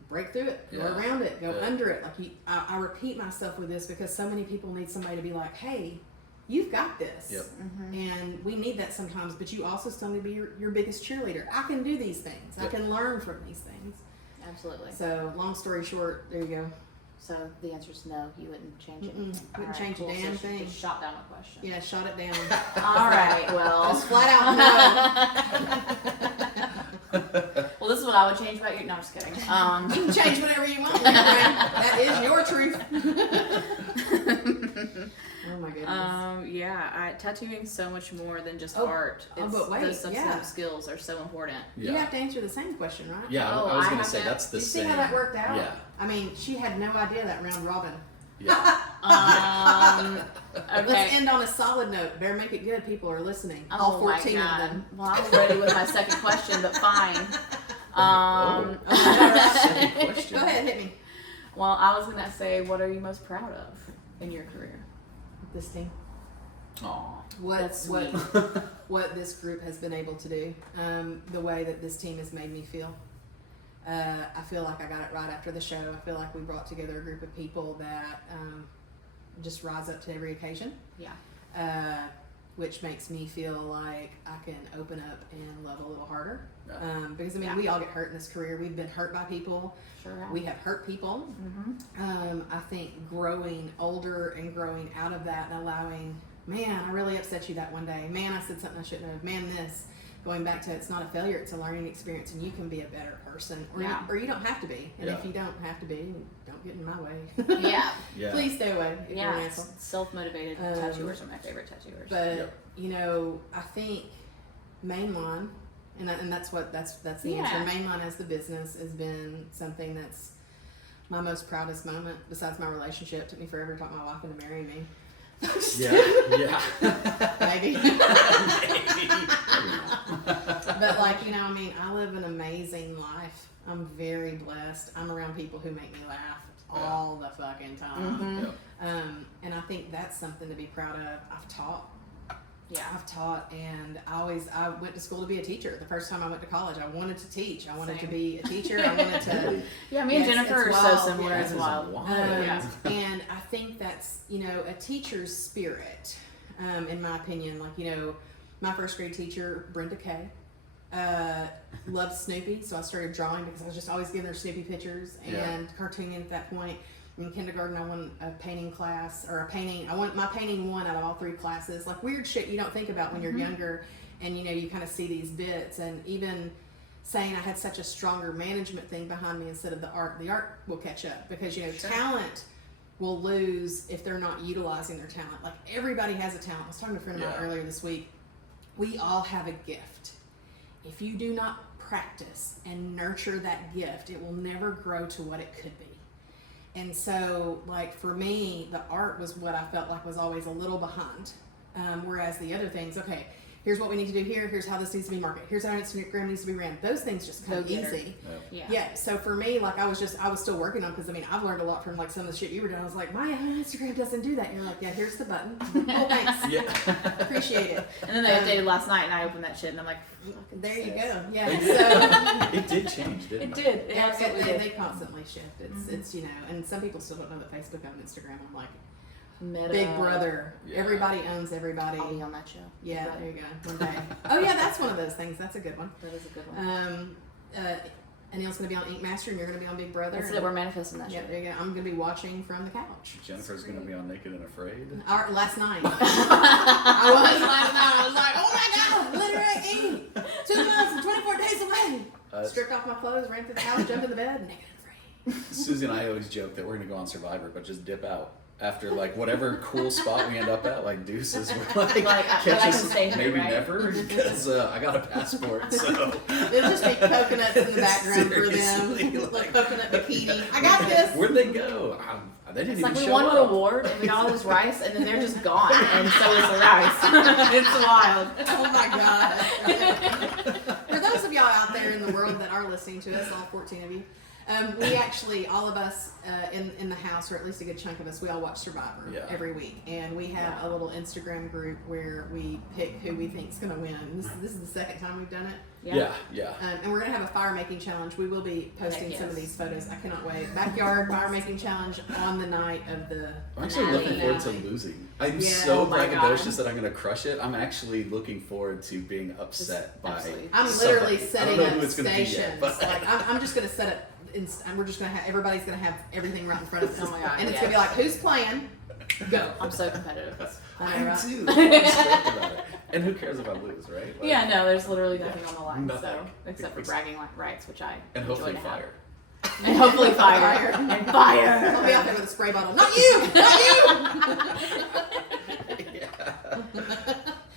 break through it, go around it, go under it. Like I repeat myself with this because so many people need somebody to be like, hey, you've got this. Yep. And we need that sometimes, but you also still need to be your biggest cheerleader. I can do these things. I can learn from these things. Absolutely. So long story short, there you go. So the answer is no, you wouldn't change anything. Wouldn't All change a cool. damn So thing. Just shot down the question. Yeah, shot it down. All right, well. Just flat out no. Well, this is what I would change about you. No, I'm just kidding. You can change whatever you want. That is your truth. Oh my goodness. Yeah, tattooing so much more than just Oh, art. oh, but wait, those substantive yeah. skills are so important. Yeah. You have to answer the same question, right? Yeah, Oh, I was I going to have say to- that's the You see same. how that worked out? Yeah. I mean, she had no idea that round robin. Yeah. Okay. Let's end on a solid note. Better make it good. People are listening. All 14 my of God. them. Well, I was ready with my second question, but fine. Second question. Go ahead, hit me. Well, I was gonna say, what are you most proud of in your career? This team. Aw. That's What this group has been able to do. The way that this team has made me feel. I feel like I got it right after the show. I feel like we brought together a group of people that just rise up to every occasion. Yeah. Which makes me feel like I can open up and love a little harder. Yeah. Because I mean, we all get hurt in this career. We've been hurt by people. Sure have. We have hurt people. I think growing older and growing out of that and allowing, man, I really upset you that one day. Man, I said something I shouldn't have. Man, this. Going back to it's not a failure, it's a learning experience, and you can be a better person, or you don't have to be. And if you don't have to be, don't get in my way. Yeah. Yeah. Please stay away. If you're an Yeah. asshole. Self-motivated tattooers are my favorite tattooers. But you know, I think mainline, and that's the answer. Mainline as the business has been something that's my most proudest moment. Besides my relationship, it took me forever to talk my wife into marrying me. Yeah. Maybe. But like, you know, I mean, I live an amazing life. I'm very blessed. I'm around people who make me laugh all the fucking time. Yep. And I think that's something to be proud of. I've taught. Yeah. I've taught, and I went to school to be a teacher. The first time I went to college, I wanted to teach. I wanted Same. to be a teacher. I wanted to. Really? Yeah, me and Yes, Jennifer are it's so wild. similar. Yeah. It's That is wild. wild. Yeah. And I think that's, a teacher's spirit, in my opinion. Like, my first grade teacher, Brenda Kay, loved Snoopy, so I started drawing because I was just always giving her Snoopy pictures and cartooning at that point. In kindergarten, I won a painting class, my painting won out of all 3 classes. Like weird shit you don't think about when you're younger, and you kind of see these bits. And even saying I had such a stronger management thing behind me instead of the art will catch up, because Sure. talent will lose if they're not utilizing their talent. Like everybody has a talent. I was talking to a friend of mine earlier this week. We all have a gift. If you do not practice and nurture that gift, it will never grow to what it could be. And so, like for me, the art was what I felt like was always a little behind. Whereas the other things, okay, here's what we need to do here. Here's how this needs to be marketed. Here's how Instagram needs to be ran. Those things just come Go-getter. easy. Yeah. Yeah. So for me, like I was still working on, because I've learned a lot from like some of the shit you were doing. I was like, my Instagram doesn't do that. And you're like, yeah, here's the button. Oh, thanks. Yeah. Appreciate it. And then they updated last night, and I opened that shit, and I'm like, fucking There you sis. go. They Yeah. did. So It did change, didn't It it? did. It absolutely they did. constantly shift. It's and some people still don't know that Facebook owns Instagram. I'm like, Meta. Big Brother. Yeah. Everybody owns everybody. I'll be on that show. Yeah, Brother. there you go. One day. Oh yeah, that's one of those things. That's a good one. That is a good one. Anil's gonna be on Ink Master, and you're gonna be on Big Brother. That's and- it. We're manifesting that Yeah, shit. there you go. I'm gonna be watching from the couch. Jennifer's going to be on Naked and Afraid. Last night. I was last night. I was like, oh my god, literary ink. 2 months and 24 days away. Stripped off my clothes, ran through the house, jumped in the bed, naked and afraid. Susie and I always joke that we're going to go on Survivor, but just dip out. After like whatever cool spot we end up at, like deuces, we're like But I catch can us stay here, maybe right? never, because I got a passport. So There'll just be coconuts in the background for them. Seriously, Little like- coconut bikini. I got this. Where'd they go? They didn't It's even like we show won up. an award, and we got all this rice, and then they're just gone, and so is the rice. It's wild. Oh my god. For those of y'all out there in the world that are listening to us, all 14 of you, we actually, all of us in the house, or at least a good chunk of us, we all watch Survivor every week. And we have a little Instagram group where we pick who we think's going to win. This is the second time we've done it. Yeah. And we're going to have a fire making challenge. We will be posting Heck some of yes. these photos. I cannot wait. Backyard fire making challenge on the night of the I'm actually finale. looking forward to losing. I'm Yeah, so oh my braggadocious God. that I'm going to crush it. I'm actually looking forward to being upset by. absolutely. I'm somebody. literally I don't setting know up who it's gonna be yet, stations. but- Like I'm just gonna set up. And we're just gonna have everybody's gonna have everything right in front of us. Oh my God, And it's yes. gonna be like, who's playing? Go. I'm so competitive. That's I I know, am right? too. I'm stoked about it. And who cares if I lose, right? Like, yeah, no, there's literally nothing on the line, Nothing. so except for bragging rights, which I And enjoy hopefully to have. fire. And hopefully fire. Fire. And I'll be fire. out there with a spray bottle. Not you! Not you!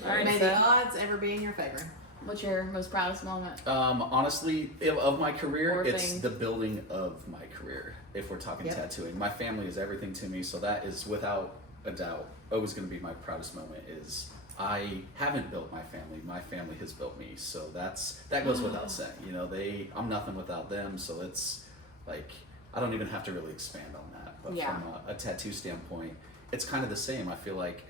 All right, May so the odds ever be in your favor. what's your most proudest moment? Honestly, of my career, Or it's thing. the building of my career. If we're talking Yep. tattooing, my family is everything to me, so that is without a doubt always going to be my proudest moment. Is I haven't built my family; my family has built me. So that goes without saying. You know, I'm nothing without them. So it's like I don't even have to really expand on that. But Yeah. from a tattoo standpoint, it's kind of the same. I feel like.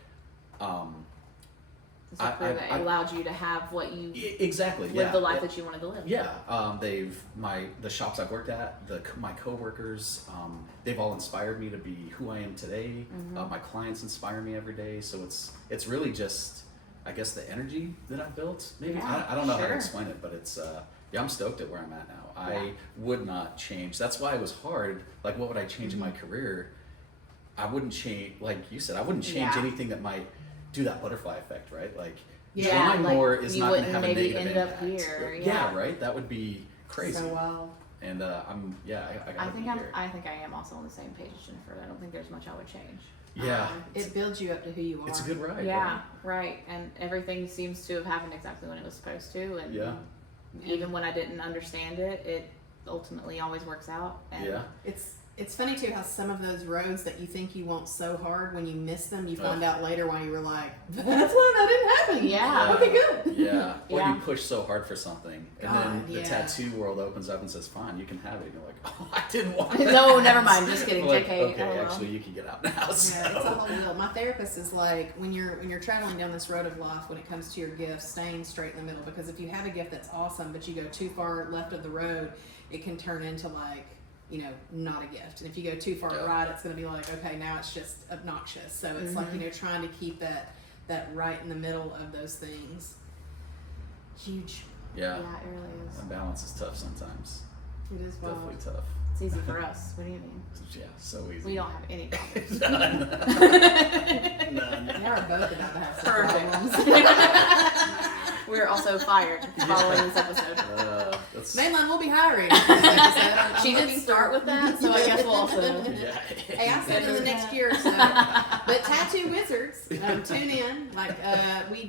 It's like I- it allowed you to have what you Exactly. live Yeah. the life that you want to live. Yeah, the shops I've worked at, my coworkers, they've all inspired me to be who I am today. My clients inspire me every day, so it's really just, I guess, the energy that I've built. Maybe Yeah, I don't know how to sure. explain it, but it's I'm stoked at where I'm at now. Yeah. I would not change. That's why it was hard. Like, what would I change in my career? I wouldn't change, like you said, I wouldn't change Yeah. anything that might do that butterfly effect, right? Like, Yeah, drawing like, more is you not going to wouldn't have a maybe negative end up impact. here, Yeah, yeah. right. That would be crazy. So wild. And I gotta be here. I think I am also on the same page as Jennifer. I don't think there's much I would change. Yeah, It builds you up to who you are. it's a good ride. Yeah, right. And everything seems to have happened exactly when it was supposed to. And Yeah. even when I didn't understand it, it ultimately always works out. And Yeah. It's funny too how some of those roads that you think you want so hard, when you miss them, you find out later why you were like, that's why that didn't happen. Yeah. Okay, good. Yeah. Or Yeah. you push so hard for something, and then the tattoo world opens up and says, "Fine, you can have it." And you're like, "Oh, I didn't want that." No, never mind. Just kidding. Like, JK. okay, LOL. actually, you can get out now. So. Yeah, it's a whole deal. My therapist is like, when you're traveling down this road of life, when it comes to your gifts, staying straight in the middle, because if you have a gift that's awesome, but you go too far left of the road, it can turn into like, you know, not a gift. And if you go too far right, it's going to be like, okay, now it's just obnoxious. So it's like, you know, trying to keep that right in the middle of those things. Huge. Yeah. Yeah, it really is. The balance is tough sometimes. It is wild. Definitely tough. It's easy for us. What do you mean? Yeah, so easy. We don't have any problems. None. Now we're both about to have some Perfect. problems. We're also fired following this episode. That's, Mainline will be hiring. for this episode. She did start with that, so I guess we'll also. yeah. Hey, I said in the next year or so. But Tattoo Wizards, tune in. Like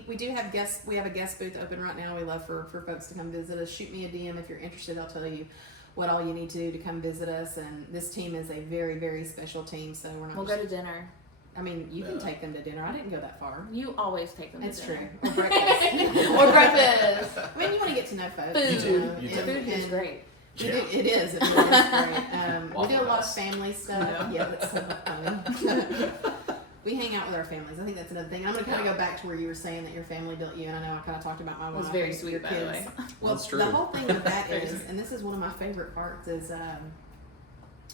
we do have guests. We have a guest booth open right now. We love for folks to come visit us. Shoot me a DM if you're interested. I'll tell you what all you need to do to come visit us. And this team is a very, very special team. So we're not. We'll go to dinner. I mean, you can take them to dinner. I didn't go that far. You always take them It's to true. dinner. Or breakfast. Or breakfast. I mean, you want to get to know folks. Food. You do. and- Food is and- great. We do, it is. It really is great. We do Waffle a lot of House. family stuff. Yeah, that's so funny. We hang out with our families. I think that's another thing. I'm going to kind of go back to where you were saying that your family built you, and I know I kind of talked about my It was wife very and sweet, your by the kids. way. Well, That's true. the whole thing with that Very is, sweet. and this is one of my favorite parts, is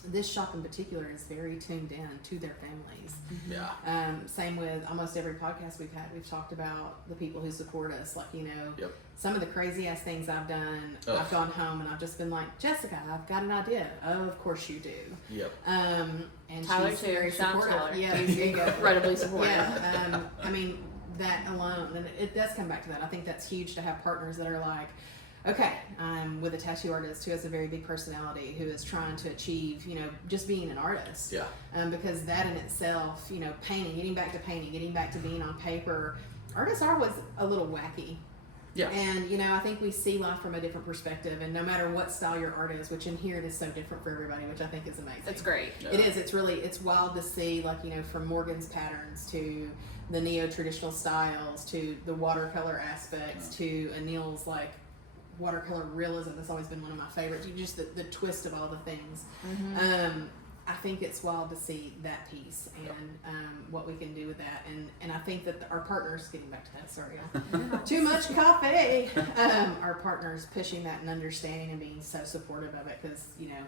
this shop in particular is very tuned in to their families. Yeah. Same with almost every podcast we've had. We've talked about the people who support us. Like, you know, Yep. some of the crazy ass things I've done, Ugh. I've gone home and I've just been like, Jessica, I've got an idea. Oh, of course you do. Yep. And Tyler she's too. very Shout out to supportive. Tyler. Yeah, He's there you go. incredibly supportive. Yeah, I mean, that alone, and it does come back to that. I think that's huge to have partners that are like, okay, I'm with a tattoo artist who has a very big personality, who is trying to achieve, you know, just being an artist. Yeah. Because that in itself, you know, painting, getting back to being on paper, artists are always a little wacky. Yeah. And, you know, I think we see life from a different perspective, and no matter what style your art is, which in here it is so different for everybody, which I think is amazing. It's great. Yeah. It is. It's wild to see, like, you know, from Morgan's patterns to the neo-traditional styles to the watercolor aspects to Anil's, like, watercolor realism. That's always been one of my favorites. Just the twist of all the things. I think it's wild to see that piece and what we can do with that. And I think that our partners, getting back to that, sorry, too much coffee. Our partners pushing that and understanding and being so supportive of it, because, you know,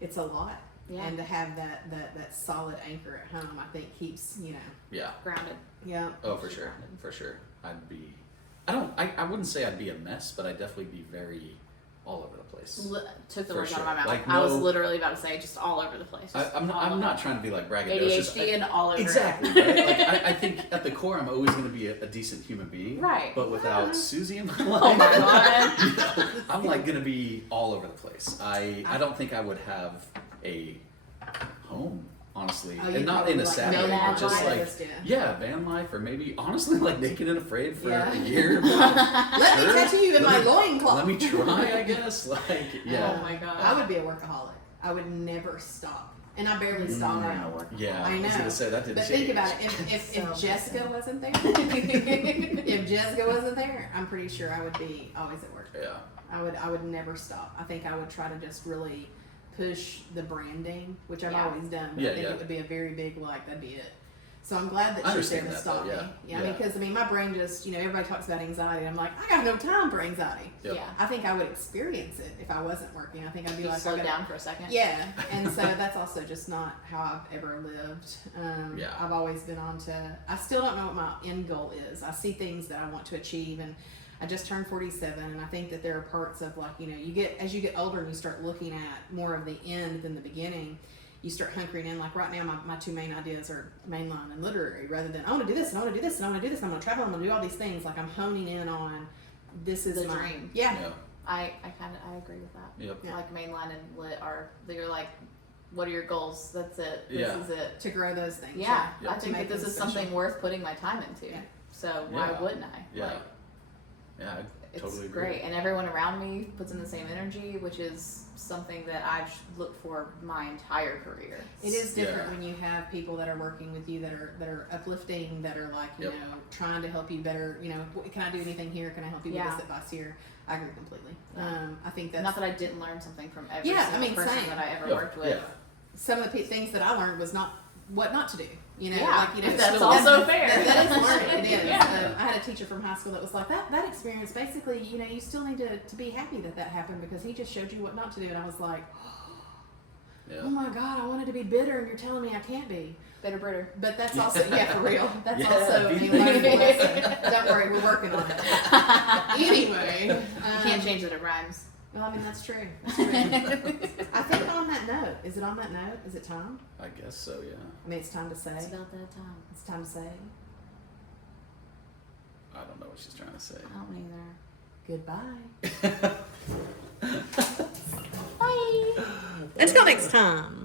it's a lot. Yeah. And to have that solid anchor at home, I think keeps, you know. Yeah. Grounded. Yeah. Oh, for sure. For sure. I wouldn't say I'd be a mess, but I'd definitely be very all over the place. Took the For words out of sure. my mouth. Like, I was no- literally about to say just all over the place. Just I'm all not over. trying to be like braggadocious. ADHD and all over. Exactly. Right? Like, I think at the core, I'm always going to be a decent human being. Right. But without Susie in my life, Oh my god. you know, I'm like going to be all over the place. I don't think I would have a home, honestly, Oh, you'd and not probably in a like sad van way, but life. just like Just, van life, or maybe honestly like Naked and Afraid for Yeah. a year. Let me Sure. tattoo you in my Let me- loincloth. Let me try, I guess. Like, yeah. Oh my god. I would be a workaholic. I would never stop. And I barely stop now. Yeah, I I was know. gonna say that didn't But change. think about it. If So Jessica wasn't there, if Jessica wasn't there, I'm pretty sure I would be always at work. Yeah. I would never stop. I think I would try to just really push the branding, which I've Yeah. always done. But Yeah, I think yeah. it would be a very big, like, that'd be it. So I'm glad that I she's there understand to that, stop though, me. yeah. Yeah, I mean, Yeah. because I mean, my brain just, you know, everybody talks about anxiety. I'm like, I got no time for anxiety. Yep. Yeah. I think I would experience it if I wasn't working. I think I'd be You like, slow I gotta- down for a second. Yeah, and so that's also just not how I've ever lived. Yeah. I've always been on to, I still don't know what my end goal is. I see things that I want to achieve, and I just turned 47, and I think that there are parts of, like, you know, as you get older and you start looking at more of the end than the beginning, you start hunkering in. Like right now, my two main ideas are mainline and literary, rather than I want to do this and I want to do this and I want to do this and I'm going to travel, I'm going to do all these things. Like, I'm honing in on this is The my dream. Yeah. Yeah. I agree with that. Yep. Yeah. Like mainline and lit are, you're like, what are your goals? That's it. This Yeah. is it. To grow those things. Yeah, Yep. I To think make that this them is special. something worth putting my time into. Yeah. So why Yeah. wouldn't I? Yeah. Like, Yeah. It's Totally agree. great, and everyone around me puts in the same energy, which is something that I've looked for my entire career. It is different Yeah. when you have people that are working with you that are uplifting, that are like, you Yep. know, trying to help you better. You know, can I do anything here? Can I help you with Yeah. this advice here? I agree completely. Yeah. I think that's Not that I didn't learn something from every Yeah, I single mean, person same. that I ever Yeah. worked with. Yeah. some of the things that I learned was not what not to do. You know, Yeah, like, you know, that's still- also fair. That is learning. It is. Yeah. I had a teacher from high school that was like that experience. Basically, you know, you still need to be happy that happened because he just showed you what not to do. And I was like, Yeah. oh my God, I wanted to be bitter, and you're telling me I can't be. Bitter Britter. But that's also, yeah, for real. That's Yeah, also a be learning bitter. lesson. Don't worry, we're working on it. Anyway. You can't change it, it rhymes. Well, I mean, that's true. That's true. I think on that note, is it on that note? Is it time? I guess so. Yeah. I mean, it's time to say. It's about that time. It's time to say I don't know what she's trying to say. I don't either. goodbye. Bye. Until next time.